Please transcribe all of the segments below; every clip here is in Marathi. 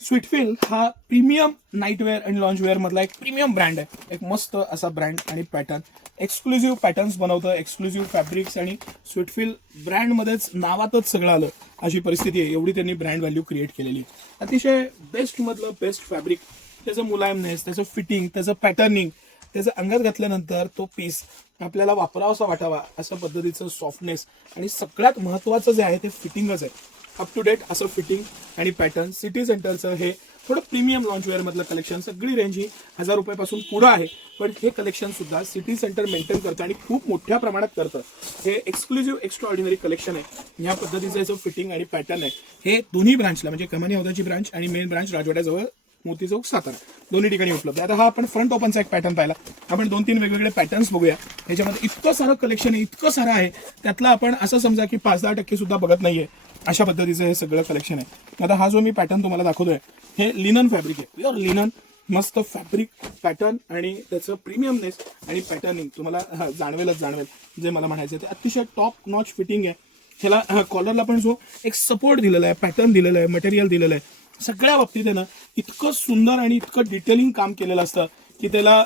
स्वीटफील हा प्रीमियम नाईटवेअर आणि लॉन्जवेअर मधला एक प्रीमियम ब्रँड आहे. एक मस्त असा ब्रँड आणि पॅटर्न, एक्सक्लुझिव्ह पॅटर्न्स बनवतं, एक्सक्लुझिव्ह फॅब्रिक्स, आणि स्वीटफील ब्रँडमध्येच नावातच सगळं आलं अशी परिस्थिती आहे. एवढी त्यांनी ब्रँड व्हॅल्यू क्रिएट केलेली आहे. अतिशय बेस्ट मधलं बेस्ट फॅब्रिक, त्याचं मुलायमनेस, त्याचं फिटिंग, त्याचं पॅटर्निंग, त्याचं अंगात घातल्यानंतर तो पीस आपल्याला वापरावासा वाटावा अशा पद्धतीचं सॉफ्टनेस, आणि सगळ्यात महत्त्वाचं जे आहे ते फिटिंगच आहे. अप टू डेट असं फिटिंग आणि पॅटर्न. सिटी सेंटरचं हे थोडं प्रीमियम लॉन्जवेअर मधलं कलेक्शन. सगळी रेंज ही 1000 रुपयापासून पुढं आहे, पण हे कलेक्शन सुद्धा सिटी सेंटर मेंटेन करतं आणि खूप मोठ्या प्रमाणात करतं. हे एक्सक्लुझिव्ह एक्स्ट्रा ऑर्डिनरी कलेक्शन आहे. ह्या पद्धतीचं याचं फिटिंग आणि पॅटर्न आहे. हे दोन्ही ब्रांचला, म्हणजे कमानी हौदाची ब्रांच आणि मेन ब्रांच राजवाड्याजवळ मोती चौक सातारा दोन्ही ठिकाणी उपलब्ध आहे. आता हा आपण फ्रंट ओपनचा एक पॅटर्न पाहिला. आपण 2-3 वेगवेगळे पॅटर्न्स बघूया. ह्याच्यामध्ये इतकं सारं कलेक्शन आहे, इतकं सारं आहे, त्यातलं आपण असं समजा की 5-10% सुद्धा बघत नाहीये अशा पद्धतीचं हे सगळं कलेक्शन आहे. आता हा जो मी पॅटर्न तुम्हाला दाखवतोय हे लिनन फॅब्रिक आहे. प्युअर लिनन, मस्त फॅब्रिक, पॅटर्न आणि त्याचं प्रीमियमनेस आणि पॅटर्निंग तुम्हाला जाणवेल. जे मला म्हणायचं ते अतिशय टॉप नॉच फिटिंग आहे. ह्याला कॉलरला पण जो एक सपोर्ट दिलेला आहे, पॅटर्न दिलेलं आहे, मटेरियल दिलेलं आहे, सगळ्या बाबतीत आहे ना इतकं सुंदर आणि इतकं डिटेलिंग काम केलेलं असतं की त्याला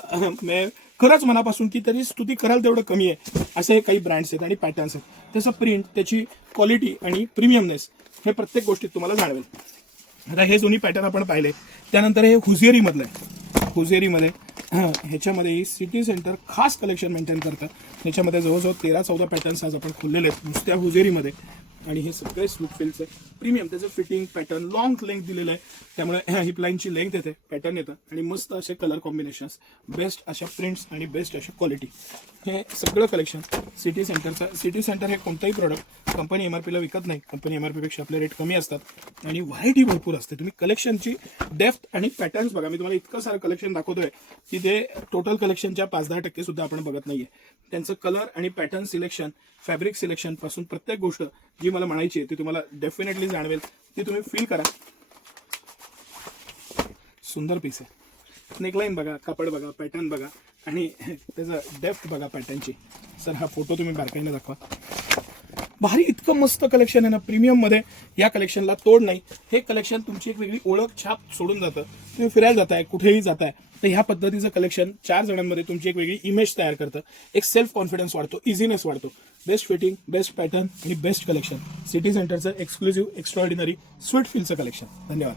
खरंच मनापासून की तरी स्तुती कराल तेवढं कमी आहे. असे काही ब्रँड्स आहेत आणि पॅटर्न्स आहेत. त्याचं प्रिंट, त्याची क्वालिटी आणि प्रीमियमनेस हे प्रत्येक गोष्टीत तुम्हाला जाणवेल. आता हे दोन्ही पॅटर्न आपण पाहिले. त्यानंतर हे हुजेरीमधलं आहे. हुजेरीमध्ये ह्याच्यामध्ये सिटी सेंटर खास कलेक्शन मेंटेन करतं. ह्याच्यामध्ये जवळजवळ 13-14 पॅटर्न्स आज आपण खोललेले आहेत नुसत्या हुजेरीमध्ये. आणि हे सगळे स्वीटफीलचे प्रीमियम, त्याचं फिटिंग, पॅटर्न, लॉंग लेंथ दिलेलं आहे. त्यामुळे हिप लाईनची लेंथ येते, पॅटर्न येतं, आणि मस्त असे कलर कॉम्बिनेशन्स, बेस्ट अशा प्रिंट्स आणि बेस्ट अशी क्वालिटी. हे सगळं कलेक्शन सिटी सेंटरचं. सिटी सेंटर हे कोणताही प्रोडक्ट कंपनी MRPला विकत नाही. कंपनी MRPपेक्षा आपले रेट कमी असतात आणि व्हरायटी भरपूर असते. तुम्ही कलेक्शनची डेप्थ आणि पॅटर्न्स बघा. मी तुम्हाला इतकं सारं कलेक्शन दाखवतोय की ते टोटल कलेक्शनच्या 5-10% सुद्धा आपण बघत नाहीये. त्यांचं कलर आणि पॅटर्न सिलेक्शन, फॅब्रिक सिलेक्शन पासून प्रत्येक गोष्ट जी मला म्हणायची आहे ती तुम्हाला डेफिनेटली जाणवेल. ती तुम्ही फील करा. सुंदर पीस आहे. नेकलाईन बघा, कापड बघा, पॅटर्न बघा आणि त्याचं डेप्थ बघा पॅटर्नची. सर हा फोटो तुम्ही बारकाईने दाखवा. भारी इतकं मस्त कलेक्शन आहे ना प्रीमियम मध्ये. या कलेक्शनला तोड नाही. हे कलेक्शन तुमची एक वेगळी ओळख, छाप सोडून जातं. तुम्ही फिरायला जाताय, कुठेही जाताय, तर ह्या पद्धतीचं कलेक्शन 4 जणांमध्ये तुमची एक वेगळी इमेज तयार करतं. एक सेल्फ कॉन्फिडन्स वाढतो, इझिनेस वाढतो. बेस्ट फिटिंग, बेस्ट पॅटर्न आणि बेस्ट कलेक्शन. सिटी सेंटरचं एक्सक्लुझिव्ह एक्स्ट्राऑर्डिनरी स्वीटफीलचं कलेक्शन. धन्यवाद.